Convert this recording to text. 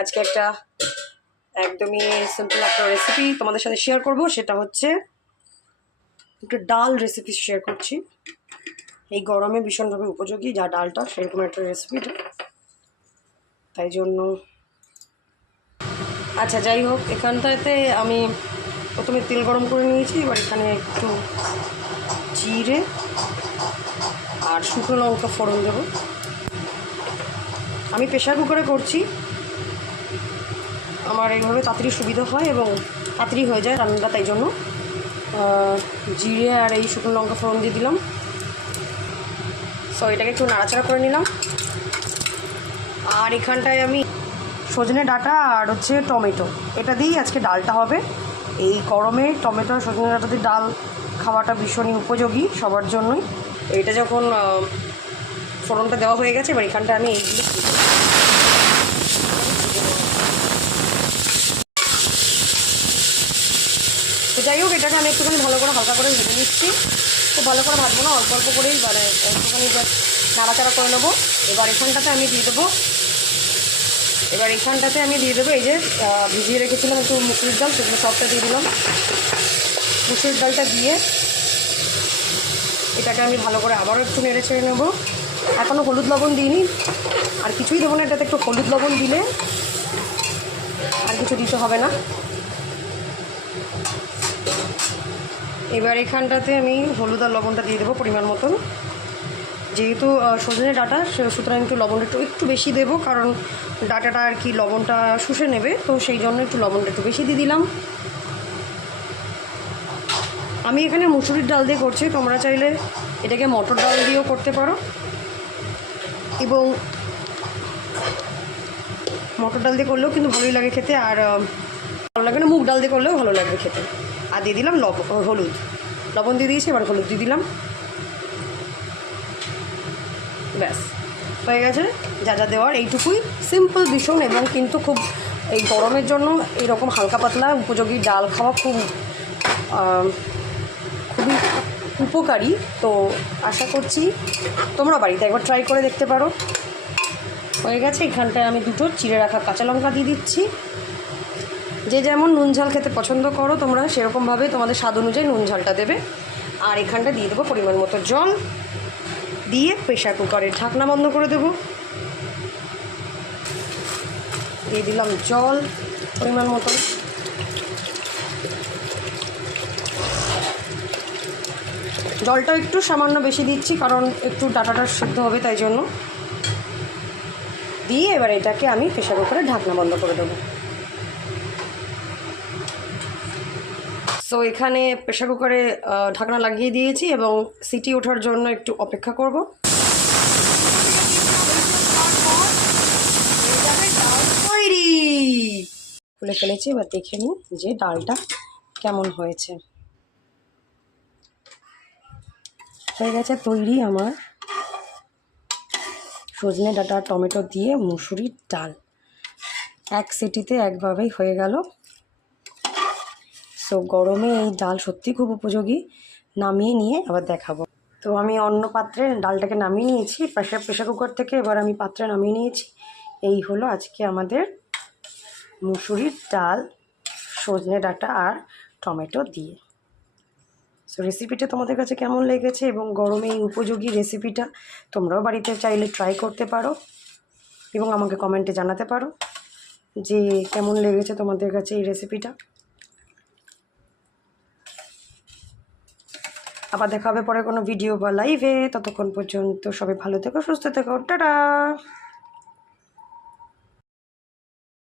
আজকে একটা একদমই সিম্পল একটা রেসিপি তোমাদের সাথে শেয়ার করব। সেটা হচ্ছে একটা ডাল রেসিপি শেয়ার করছি। এই গরমে ভীষণভাবে উপযোগী যা ডালটা, সেরকম একটা রেসিপি তাই জন্য আচ্ছা যাই হোক, এখানটাতে আমি প্রথমে তেল গরম করে নিয়েছি, এবার এখানে একটু জিরে আর শুকনো লঙ্কা ফোড়ন দেবো। আমি প্রেশার কুকারে করছি। আমার এইভাবে তাড়াতাড়ি সুবিধা হয় এবং তাড়াতাড়ি হয়ে যায় রান্নাটা তাই জন্য। জিরে আর এই শুকনো লঙ্কা ফোড়ন দিয়ে দিলাম। সো এটাকে একটু নাড়াচাড়া করে নিলাম। আর এখানটায় আমি সজনে ডাটা আর হচ্ছে টমেটো। এটা দিয়েই আজকে ডালটা হবে। এই গরমে টমেটো সজনে ডাঁটা দিয়ে ডাল খাওয়াটা ভীষণই উপযোগী সবার জন্যই। এটা যখন ফোড়নটা দেওয়া হয়ে গেছে, এবার এখানটা আমি এইগুলো দিয়ে দেবো। তো যাই হোক, এটাকে আমি একটুখানি ভালো করে হালকা করে ভেজে নিচ্ছি। খুব ভালো করে ভাজবো না, অল্প অল্প করেই মানে একটুখানি নাড়াচাড়া করে নেব। এবার এখানটাতে আমি দিয়ে দেবো। এবার এখানটাতে আমি দিয়ে দেবো এই যে ভিজিয়ে রেখেছিলাম একটু মুসুরির ডাল, সেগুলো সবটা দিয়ে দিলাম। মুসুরির ডালটা দিয়ে এটাকে আমি ভালো করে আবারও একটু নেড়ে ছেড়ে নেব। এখনও হলুদ লবণ দিইনি। আর কিছুই দেবো না, এটাতে একটু হলুদ লবণ দিলে আর কিছু দিতে হবে না। এবার এখানটাতে আমি হলুদ আর লবণটা দিয়ে দেবো পরিমাণ মতন। যেহেতু সজনে ডাটা সুতরাং একটু লবণটা একটু একটু বেশি দেবো, কারণ ডাটাটা আর কি লবণটা শুষে নেবে, তো সেই জন্য একটু লবণটা একটু বেশি দিয়ে দিলাম। আমি এখানে মুসুরির ডাল দিয়ে করছি, তোমরা চাইলে এটাকে মটর ডাল দিয়েও করতে পারো। এবং মটর ডাল দিয়ে করলেও কিন্তু ভালোই লাগে খেতে, আর ভালো লাগে না মুগ ডাল দিয়ে করলেও ভালো লাগবে খেতে। আর দিয়ে দিলাম লব, হলুদ। লবণ দিয়ে দিয়েছি, এবার হলুদ দিয়ে দিলাম। ব্যাস, হয়ে গেছে। যা যা দেওয়ার এইটুকুই। সিম্পল ভীষণ এবং কিন্তু খুব এই গরমের জন্য এরকম হালকা পাতলা উপযোগী ডাল খাওয়া খুব খুবই উপকারী। তো আশা করছি তোমরা বাড়িতে একবার ট্রাই করে দেখতে পারো। হয়ে গেছে, এখানটায় আমি দুটো, চিড়ে রাখা কাঁচা লঙ্কা দিয়ে দিচ্ছি। যে যেমন নুন ঝাল খেতে পছন্দ করো, তোমরা সেরকমভাবে তোমাদের স্বাদ অনুযায়ী নুন ঝালটা দেবে। আর এখানটা দিয়ে দেবো পরিমাণ মতো জল। দিয়ে প্রেশার কুকারের ঢাকনা বন্ধ করে দেবো। দিয়ে দিলাম জল পরিমাণ মতো। জলটা একটু সামান্য বেশি দিচ্ছি, কারণ একটু ডাটাটা সিদ্ধ হবে তাই জন্য। দিয়ে এবার এটাকে আমি প্রেশার কুকারে ঢাকনা বন্ধ করে দেবো। সো এখানে প্রেশার কুকারে ঢাকনা লাগিয়ে দিয়েছি এবং সিটি ওঠার জন্য একটু অপেক্ষা করব। তৈরি! খুলে ফেলেছি, এবার দেখে নিই যে ডালটা কেমন হয়েছে। হয়ে গেছে তৈরি আমার সজনে ডাটা, টমেটো দিয়ে মুসুরির ডাল। এক সিটিতে একভাবেই হয়ে গেল। সো গরমে এই ডাল সত্যি খুব উপযোগী। নামিয়ে নিয়ে আবার দেখাবো। তো আমি অন্য পাত্রে ডালটাকে নামিয়ে নিয়েছি। প্রেশার প্রেশার কুকার থেকে এবার আমি পাত্রে নামিয়ে নিয়েছি। এই হলো আজকে আমাদের মুসুরির ডাল, সজনে ডাটা আর টমেটো দিয়ে। সো রেসিপিটা তোমাদের কাছে কেমন লেগেছে এবং গরমে এই উপযোগী রেসিপিটা তোমরাও বাড়িতে চাইলে ট্রাই করতে পারো এবং আমাকে কমেন্টে জানাতে পারো যে কেমন লেগেছে তোমাদের কাছে এই রেসিপিটা আবার দেখা হবে পরে কোনো ভিডিও বা লাইভে ততক্ষণ পর্যন্ত সবাই ভালো থেকো, সুস্থ থেকো। টাটা!